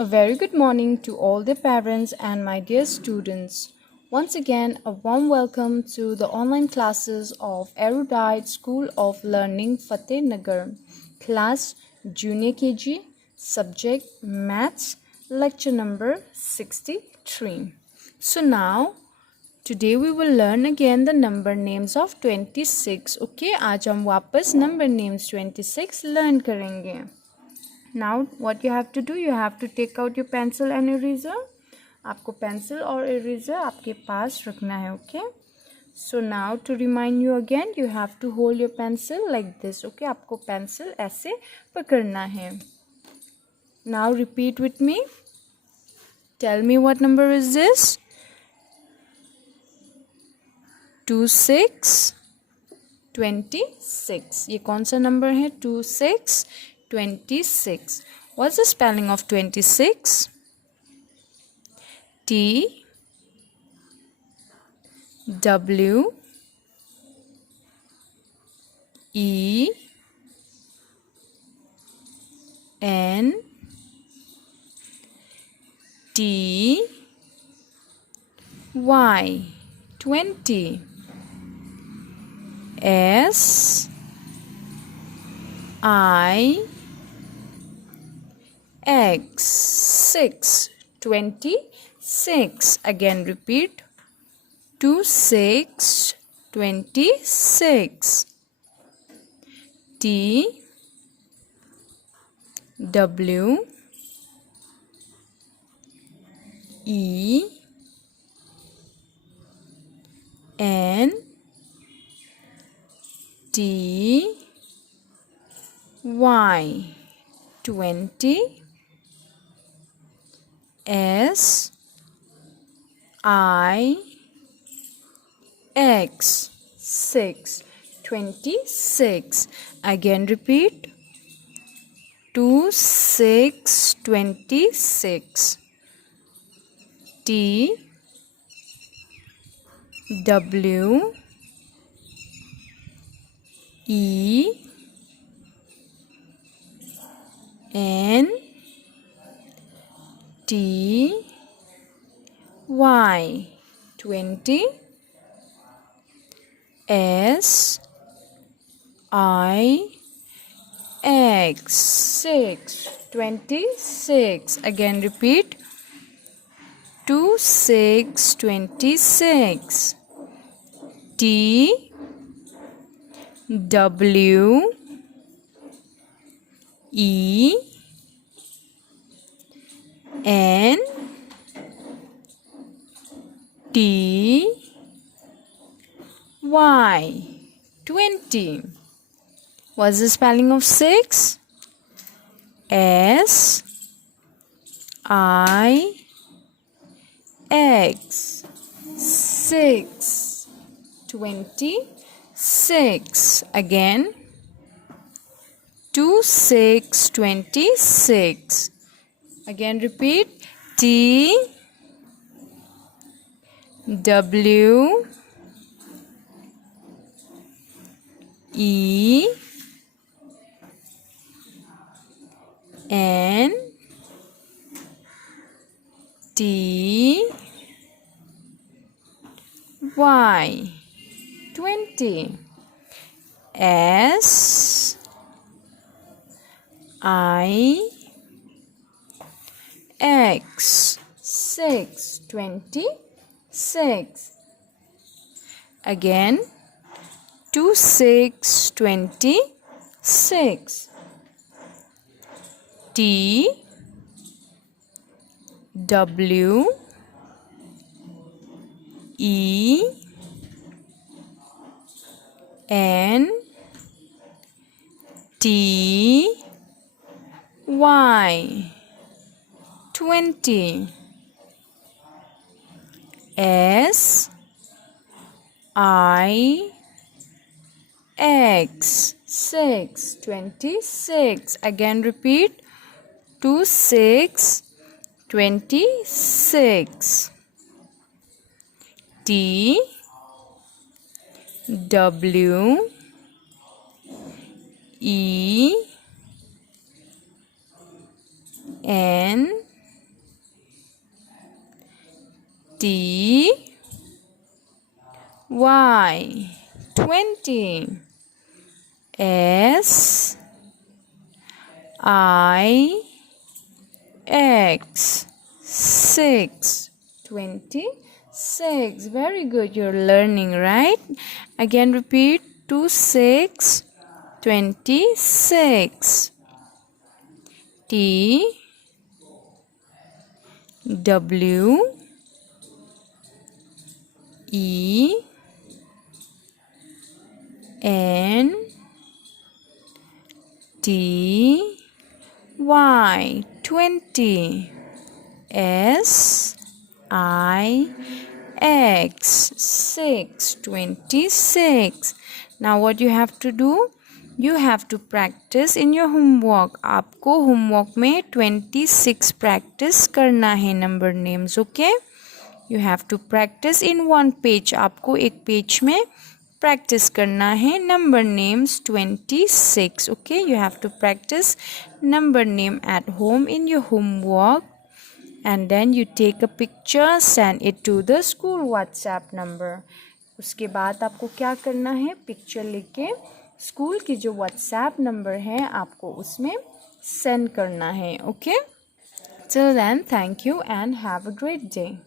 A very good morning to all the parents and my dear students. Once again, a warm welcome to the online classes of Erudite School of Learning Fateh Nagar, class Junior KG, subject Maths, lecture number 63. So now, today we will learn again the number names of 26. Okay, आज हम वापस number names 26 learn करेंगे. Now what you have to do, you have to take out your pencil and eraser. आपको pencil और eraser आपके पास रखना है. Okay, so now to remind you again, you have to hold your pencil like this. Okay, आपको pencil ऐसे पकड़ना है. Now repeat with me. Tell me what number is this? 26 26. ये कौन सा number है? 26 26. What's the spelling of 26? T W E N T Y 20. S I X 6 26. Again repeat. 26 26. T W E N T Y 20. S I X 6 26. Again repeat. 26 26. T W E N T Y 20. S I X 6 26. Again repeat. 26 26. T W E N T Y 20. What's the spelling of 6? S I X 6 26. Again. 26 26. Again repeat. T W E N T Y 20. S I X 6 26. Again. 26 26. T W E N T Y 20. S I X 6 26. Again repeat. 26 26. T W E N T Y 20. S I X 6. 26. Very good. You're learning, right? Again repeat. 2 6 26. T W E N T Y 20. S I X 6. 26. Now what you have to do? You have to practice in your homework. आपको homework में 26 practice करना है number names, okay? You have to practice in one page. आपको एक page में practice करना है number names 26, okay? You have to practice number name at home in your homework. And then you take a picture, send it to the school WhatsApp number. उसके बाद आपको क्या करना है? पिक्चर लेके स्कूल की जो WhatsApp नंबर है आपको उसमें सेंड करना है. Okay? Till then, thank you and have a great day.